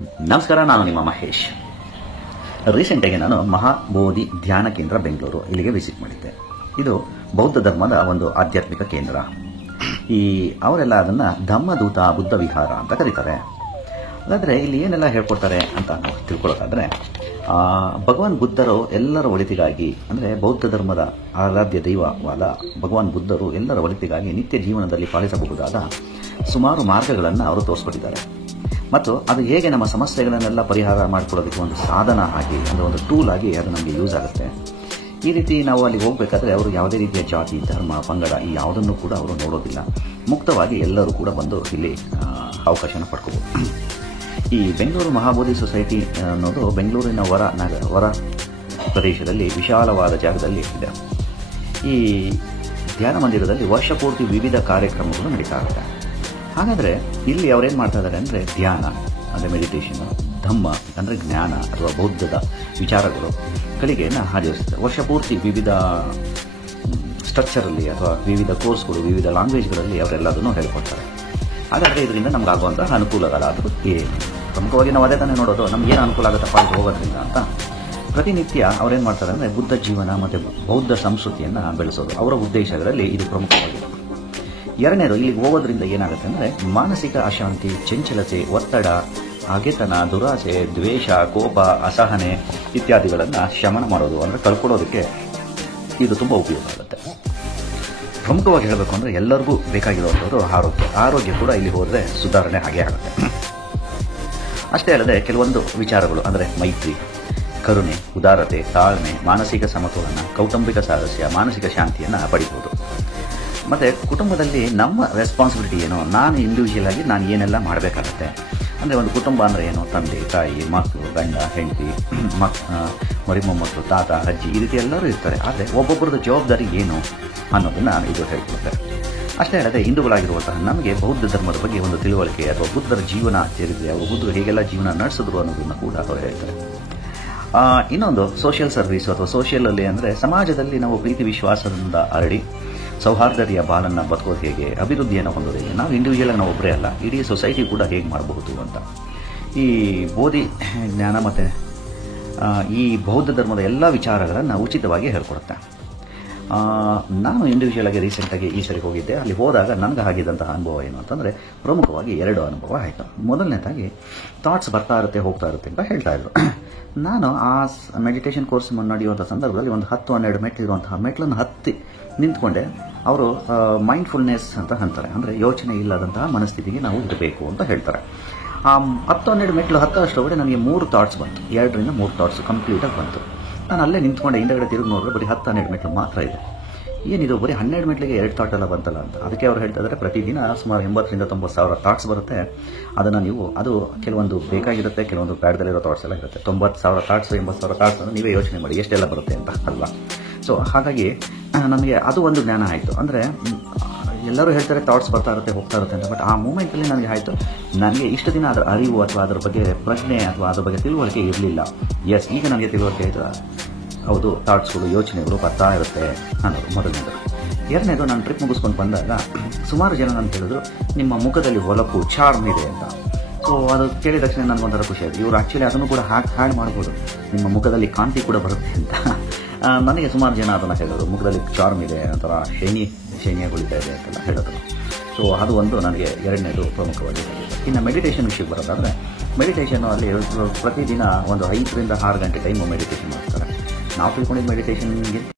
ನಮಸ್ಕಾರ, ನಾನು ನಿಮ್ಮ ಮಹೇಶ್. ರೀಸೆಂಟಾಗಿ ನಾನು ಮಹಾಬೋಧಿ ಧ್ಯಾನ ಕೇಂದ್ರ ಬೆಂಗಳೂರು ಇಲ್ಲಿಗೆ ವಿಸಿಟ್ ಮಾಡಿದ್ದೆ. ಇದು ಬೌದ್ಧ ಧರ್ಮದ ಒಂದು ಆಧ್ಯಾತ್ಮಿಕ ಕೇಂದ್ರ. ಅವರೆಲ್ಲ ಅದನ್ನು ಧಮ್ಮದೂತ ಬುದ್ಧ ವಿಹಾರ ಅಂತ ಕರೀತಾರೆ. ಹಾಗಾದರೆ ಇಲ್ಲಿ ಏನೆಲ್ಲ ಹೇಳ್ಕೊಡ್ತಾರೆ ಅಂತ ನಾವು ತಿಳ್ಕೊಳ್ಳೋದಾದರೆ, ಭಗವಾನ್ ಬುದ್ಧರು ಎಲ್ಲರ ಒಳಿತಿಗಾಗಿ, ಅಂದರೆ ಬೌದ್ಧ ಧರ್ಮದ ಆರಾಧ್ಯ ದೈವವಾದ ಭಗವಾನ್ ಬುದ್ಧರು ಎಲ್ಲರ ಒಳಿತಿಗಾಗಿ ನಿತ್ಯ ಜೀವನದಲ್ಲಿ ಪಾಲಿಸಬಹುದಾದ ಸುಮಾರು ಮಾರ್ಗಗಳನ್ನು ಅವರು ತೋರಿಸ್ಕೊಟ್ಟಿದ್ದಾರೆ. ಮತ್ತು ಅದು ಹೇಗೆ ನಮ್ಮ ಸಮಸ್ಯೆಗಳನ್ನೆಲ್ಲ ಪರಿಹಾರ ಮಾಡಿಕೊಳ್ಳೋದಕ್ಕೆ ಒಂದು ಸಾಧನ ಆಗಿ, ಅಂದರೆ ಒಂದು ಟೂಲ್ ಆಗಿ ಅದು ನಮಗೆ ಯೂಸ್ ಆಗುತ್ತೆ. ಈ ರೀತಿ ನಾವು ಅಲ್ಲಿ ಹೋಗಬೇಕಾದ್ರೆ ಅವರು ಯಾವುದೇ ರೀತಿಯ ಜಾತಿ, ಧರ್ಮ, ಪಂಗಡ ಈ ಯಾವುದನ್ನು ಕೂಡ ಅವರು ನೋಡೋದಿಲ್ಲ. ಮುಕ್ತವಾಗಿ ಎಲ್ಲರೂ ಕೂಡ ಬಂದು ಇಲ್ಲಿ ಅವಕಾಶನ ಪಡ್ಕೋಬಹುದು. ಈ ಬೆಂಗಳೂರು ಮಹಾಬೋಧಿ ಸೊಸೈಟಿ ಅನ್ನೋದು ಬೆಂಗಳೂರಿನ ಹೊರ ಪ್ರದೇಶದಲ್ಲಿ ವಿಶಾಲವಾದ ಜಾಗದಲ್ಲಿ ಇದೆ. ಈ ಧ್ಯಾನ ಮಂದಿರದಲ್ಲಿ ವರ್ಷಪೂರ್ತಿ ವಿವಿಧ ಕಾರ್ಯಕ್ರಮಗಳು ನಡೀತಾ ಇರುತ್ತೆ. ಹಾಗಾದರೆ ಇಲ್ಲಿ ಅವರೇನು ಮಾಡ್ತಾ ಇದ್ದಾರೆ ಅಂದರೆ ಧ್ಯಾನ ಅಂದರೆ ಮೆಡಿಟೇಷನ್, ಧಮ್ಮ ಅಂದರೆ ಜ್ಞಾನ ಅಥವಾ ಬೌದ್ಧದ ವಿಚಾರಗಳು ಕಲಿಕೆಯನ್ನು ಹಾಜರಿಸ್ತಾರೆ. ವರ್ಷಪೂರ್ತಿ ವಿವಿಧ ಸ್ಟ್ರಕ್ಚರಲ್ಲಿ ಅಥವಾ ವಿವಿಧ ಕೋರ್ಸ್ಗಳು, ವಿವಿಧ ಲ್ಯಾಂಗ್ವೇಜ್ಗಳಲ್ಲಿ ಅವರೆಲ್ಲದನ್ನು ಹೇಳ್ಕೊಡ್ತಾರೆ. ಹಾಗಾದರೆ ಇದರಿಂದ ನಮಗಾಗುವಂತಹ ಅನುಕೂಲಗಳಾದರೂ ಏನು? ಪ್ರಮುಖವಾಗಿ ನಾವು ಅದೇ ತಾನೇ ನೋಡೋದು, ನಮ್ಗೆ ಏನು ಅನುಕೂಲ ಆಗುತ್ತಪ್ಪ ಅಲ್ಲಿ ಹೋಗೋದ್ರಿಂದ ಅಂತ. ಪ್ರತಿನಿತ್ಯ ಅವರೇನು ಮಾಡ್ತಾರೆ ಅಂದರೆ ಬುದ್ಧ ಜೀವನ ಮತ್ತು ಬೌದ್ಧ ಸಂಸ್ಕೃತಿಯನ್ನು ಬೆಳೆಸೋದು ಅವರ ಉದ್ದೇಶಗಳಲ್ಲಿ ಇದು ಪ್ರಮುಖವಾಗಿದೆ. ಎರಡನೇದು, ಇಲ್ಲಿಗೆ ಹೋಗೋದ್ರಿಂದ ಏನಾಗುತ್ತೆ ಅಂದರೆ ಮಾನಸಿಕ ಅಶಾಂತಿ, ಚಂಚಲತೆ, ಒತ್ತಡ, ಹಗೆತನ, ದುರಾಸೆ, ದ್ವೇಷ, ಕೋಪ, ಅಸಹನೆ ಇತ್ಯಾದಿಗಳನ್ನು ಶಮನ ಮಾಡೋದು, ಅಂದರೆ ಕಳ್ಕೊಳ್ಳೋದಕ್ಕೆ ಇದು ತುಂಬ ಉಪಯೋಗ ಆಗುತ್ತೆ. ಪ್ರಮುಖವಾಗಿ ಹೇಳಬೇಕು ಅಂದರೆ ಎಲ್ಲರಿಗೂ ಬೇಕಾಗಿರುವಂಥದ್ದು ಆರೋಗ್ಯ ಕೂಡ ಇಲ್ಲಿ ಹೋದರೆ ಸುಧಾರಣೆ ಆಗೇ ಆಗುತ್ತೆ. ಅಷ್ಟೇ ಅಲ್ಲದೆ ಕೆಲವೊಂದು ವಿಚಾರಗಳು ಅಂದರೆ ಮೈತ್ರಿ, ಕರುಣೆ, ಉದಾರತೆ, ತಾಳ್ಮೆ, ಮಾನಸಿಕ ಸಮತೋಲನ, ಕೌಟುಂಬಿಕ ಸಾರಸ್ಯ, ಮಾನಸಿಕ ಶಾಂತಿಯನ್ನು ಪಡಿಬೋದು. ಮತ್ತು ಕುಟುಂಬದಲ್ಲಿ ನಮ್ಮ ರೆಸ್ಪಾನ್ಸಿಬಿಲಿಟಿ ಏನು, ನಾನು ಇಂಡಿವಿಜುವಲ್ ಆಗಿ ನಾನು ಏನೆಲ್ಲ ಮಾಡಬೇಕಾಗತ್ತೆ, ಅಂದರೆ ಒಂದು ಕುಟುಂಬ ಅಂದರೆ ಏನು, ತಂದೆ, ತಾಯಿ, ಮಕ್ಕಳು, ಗಂಡ, ಹೆಂಡತಿ, ಮರಿ ಮೊಮ್ಮಕ್ಕಳು, ತಾತ, ಅಜ್ಜಿ ಈ ರೀತಿ ಎಲ್ಲರೂ ಇರ್ತಾರೆ. ಆದರೆ ಒಬ್ಬೊಬ್ಬರದ್ದು ಜವಾಬ್ದಾರಿ ಏನು ಅನ್ನೋದನ್ನು ಇದು ಹೇಳ್ಕೊಡ್ತಾರೆ. ಅಷ್ಟೇ ಅಲ್ಲದೆ ಹಿಂದೂಗಳಾಗಿರುವಂತಹ ನಮಗೆ ಬೌದ್ಧ ಧರ್ಮದ ಬಗ್ಗೆ ಒಂದು ತಿಳುವಳಿಕೆ ಅಥವಾ ಬುದ್ಧರ ಜೀವನ ಚರಿತ್ರೆ, ಅವರು ಬುದ್ಧರು ಹೇಗೆಲ್ಲ ಜೀವನ ನಡೆಸಿದ್ರು ಅನ್ನೋದನ್ನು ಕೂಡ ಅವರು ಹೇಳ್ತಾರೆ. ಇನ್ನೊಂದು ಸೋಷಿಯಲ್ ಸರ್ವಿಸ್ ಅಥವಾ ಸೋಷಿಯಲಲ್ಲಿ ಅಂದರೆ ಸಮಾಜದಲ್ಲಿ ನಾವು ಪ್ರೀತಿ ವಿಶ್ವಾಸದಿಂದ ಹರಡಿ ಸೌಹಾರ್ದತೆಯ ಬಾಳನ್ನು ಬದುಕೋದು ಹೇಗೆ, ಅಭಿವೃದ್ಧಿಯನ್ನು ಹೊಂದೋದು ಹೇಗೆ, ನಾವು ಇಂಡಿವಿಜುವಲ್ ಆಗಿ ನಾವು ಒಬ್ಬರೇ ಅಲ್ಲ, ಇಡೀ ಸೊಸೈಟಿ ಕೂಡ ಹೇಗೆ ಮಾಡಬಹುದು ಅಂತ ಈ ಬೋಧಿ ಜ್ಞಾನ ಮತ್ತು ಈ ಬೌದ್ಧ ಧರ್ಮದ ಎಲ್ಲ ವಿಚಾರಗಳನ್ನು ಉಚಿತವಾಗಿ ಹೇಳ್ಕೊಡುತ್ತೆ. ನಾನು ಇಂಡಿವಿಜುವಲ್ ಆಗಿ ರೀಸೆಂಟಾಗಿ ಈ ಸರಿ ಹೋಗಿದ್ದೆ. ಅಲ್ಲಿ ಹೋದಾಗ ನನಗೆ ಆಗಿದ್ದಂತಹ ಅನುಭವ ಏನು ಅಂತಂದರೆ ಪ್ರಮುಖವಾಗಿ 2 ಅನುಭವ ಆಯಿತು. ಮೊದಲನೇದಾಗಿ ಥಾಟ್ಸ್ ಬರ್ತಾ ಇರುತ್ತೆ, ಹೋಗ್ತಾ ಇರುತ್ತೆ ಅಂತ ಹೇಳ್ತಾ ಇದ್ರು. ನಾನು ಆ ಮೆಡಿಟೇಷನ್ ಕೋರ್ಸ್ ನಡೆಯುವಂಥ ಸಂದರ್ಭದಲ್ಲಿ ಒಂದು 10-12 ಮೆಟ್ಲು ಇರುವಂತಹ ಮೆಟ್ಲನ್ನು ಹತ್ತಿ ನಿಂತ್ಕೊಂಡೆ. ಅವರು ಮೈಂಡ್ಫುಲ್ನೆಸ್ ಅಂತ ಅಂತಾರೆ, ಅಂದರೆ ಯೋಚನೆ ಇಲ್ಲದಂತಹ ಮನಸ್ಥಿತಿಗೆ ನಾವು ಇರಬೇಕು ಅಂತ ಹೇಳ್ತಾರೆ. ಆ 10-12 ಮೆಟ್ಲು ಹತ್ತೋಷ್ಟೊಳಗಡೆ ನನಗೆ 3 ಥಾಟ್ಸ್ ಬಂತು. 2ರಿಂದ 3 ಥಾಟ್ಸ್ ಕಂಪ್ಲೀಟಾಗಿ ಬಂತು. ನಾನು ಅಲ್ಲೇ ನಿಂತ್ಕೊಂಡೆ, ಹಿಂದೆಗಡೆ ತಿರುಗಿ ನೋಡಿದ್ರೆ ಬರೀ 10-12 ಮೆಟ್ಲು ಮಾತ್ರ ಇದೆ. ಏನಿದು ಬರೀ 12 ಮೆಟ್ಲಿಗೆ 2 ಥಾಟ್ ಎಲ್ಲ ಬಂತಲ್ಲ ಅಂತ. ಅದಕ್ಕೆ ಅವ್ರು ಹೇಳ್ತಾ ಇದ್ದಾರೆ ಪ್ರತಿದಿನ ಸುಮಾರು 80,000-90,000 ಸಾವಿರ ಥಾಟ್ಸ್ ಬರುತ್ತೆ. ಅದನ್ನು ನೀವು, ಅದು ಕೆಲವೊಂದು ಬೇಕಾಗಿರುತ್ತೆ, ಕೆಲವೊಂದು ಬ್ಯಾಡ್ದಲ್ಲಿರೋ ಥಾಟ್ಸ್ ಎಲ್ಲ ಇರುತ್ತೆ. 90,000 ಥಾಟ್ಸ್ 80,000 ಥಾಟ್ಸ್ ಅನ್ನು ನೀವೇ ಯೋಚನೆ ಮಾಡಿ ಎಷ್ಟೆಲ್ಲ ಬರುತ್ತೆ ಅಂತ ಅಲ್ವಾ. ಸೊ ಹಾಗಾಗಿ ನನಗೆ ಅದು ಒಂದು ಜ್ಞಾನ ಆಯಿತು. ಅಂದರೆ ಎಲ್ಲರೂ ಹೇಳ್ತಾರೆ ಥಾಟ್ಸ್ ಬರ್ತಾ ಇರುತ್ತೆ, ಹೋಗ್ತಾ ಇರುತ್ತೆ ಅಂತ. ಬಟ್ ಆ ಮೂಮೆಂಟಲ್ಲಿ ನನಗೆ ಆಯಿತು, ನನಗೆ ಇಷ್ಟು ದಿನ ಅದರ ಅರಿವು ಅಥವಾ ಅದರ ಬಗ್ಗೆ ಪ್ರಜ್ಞೆ ಅಥವಾ ಅದರ ಬಗ್ಗೆ ತಿಳುವಳಿಕೆ ಇರಲಿಲ್ಲ. ಈಗ ನನಗೆ ತಿಳುವಳಿಕೆ ಆಯಿತು, ಹೌದು ಥಾಟ್ಸ್ಗಳು, ಯೋಚನೆಗಳು ಬರ್ತಾ ಇರುತ್ತೆ ಅನ್ನೋದು ಮೊದಲನೇದು. ಎರಡನೇದು, ನಾನು ಟ್ರಿಪ್ ಮುಗಿಸ್ಕೊಂಡು ಬಂದಾಗ ಸುಮಾರು ಜನ ನಾನು ಹೇಳಿದ್ರು ನಿಮ್ಮ ಮುಖದಲ್ಲಿ ಹೊಳಪು, ಚಾರ್ಮ್ ಇದೆ ಅಂತ. ಸೊ ಅದು ಕೇಳಿದ ತಕ್ಷಣ ನನಗೊಂಥರ ಖುಷಿ ಆಯಿತು. ಇವರು ಆ್ಯಕ್ಚುಲಿ ಅದನ್ನು ಕೂಡ ಹಾಳು ಮಾಡ್ಬೋದು, ನಿಮ್ಮ ಮುಖದಲ್ಲಿ ಕಾಂತಿ ಕೂಡ ಬರುತ್ತೆ ಅಂತ. ನನಗೆ ಸುಮಾರು ಜನ ಅದನ್ನು ಹೇಳಿದ್ರು, ಮುಖದಲ್ಲಿ ಚಾರ್ಮ್ ಇದೆ, ಒಂಥರ ಶೈನಿಯಾಗುಳಿತಾ ಇದೆ ಅಂತೆಲ್ಲ ಹೇಳಿದ್ರು. ಸೊ ಅದು ಒಂದು ನನಗೆ ಎರಡನೇದು ಪ್ರಮುಖವಾಗಿ ಹೇಳಿದೆ. ಇನ್ನು ಮೆಡಿಟೇಷನ್ ವಿಷಯಕ್ಕೆ ಬರೋದಾದರೆ, ಮೆಡಿಟೇಷನ್ ಅಲ್ಲಿ ಪ್ರತಿದಿನ ಒಂದು 5ರಿಂದ 6 ಗಂಟೆ ಟೈಮು ಮೆಡಿಟೇಷನ್ ಮಾಡ್ತಾರೆ. ನಾವು ತಿಳ್ಕೊಂಡಿದ್ದು ಮೆಡಿಟೇಷನ್ಗೆ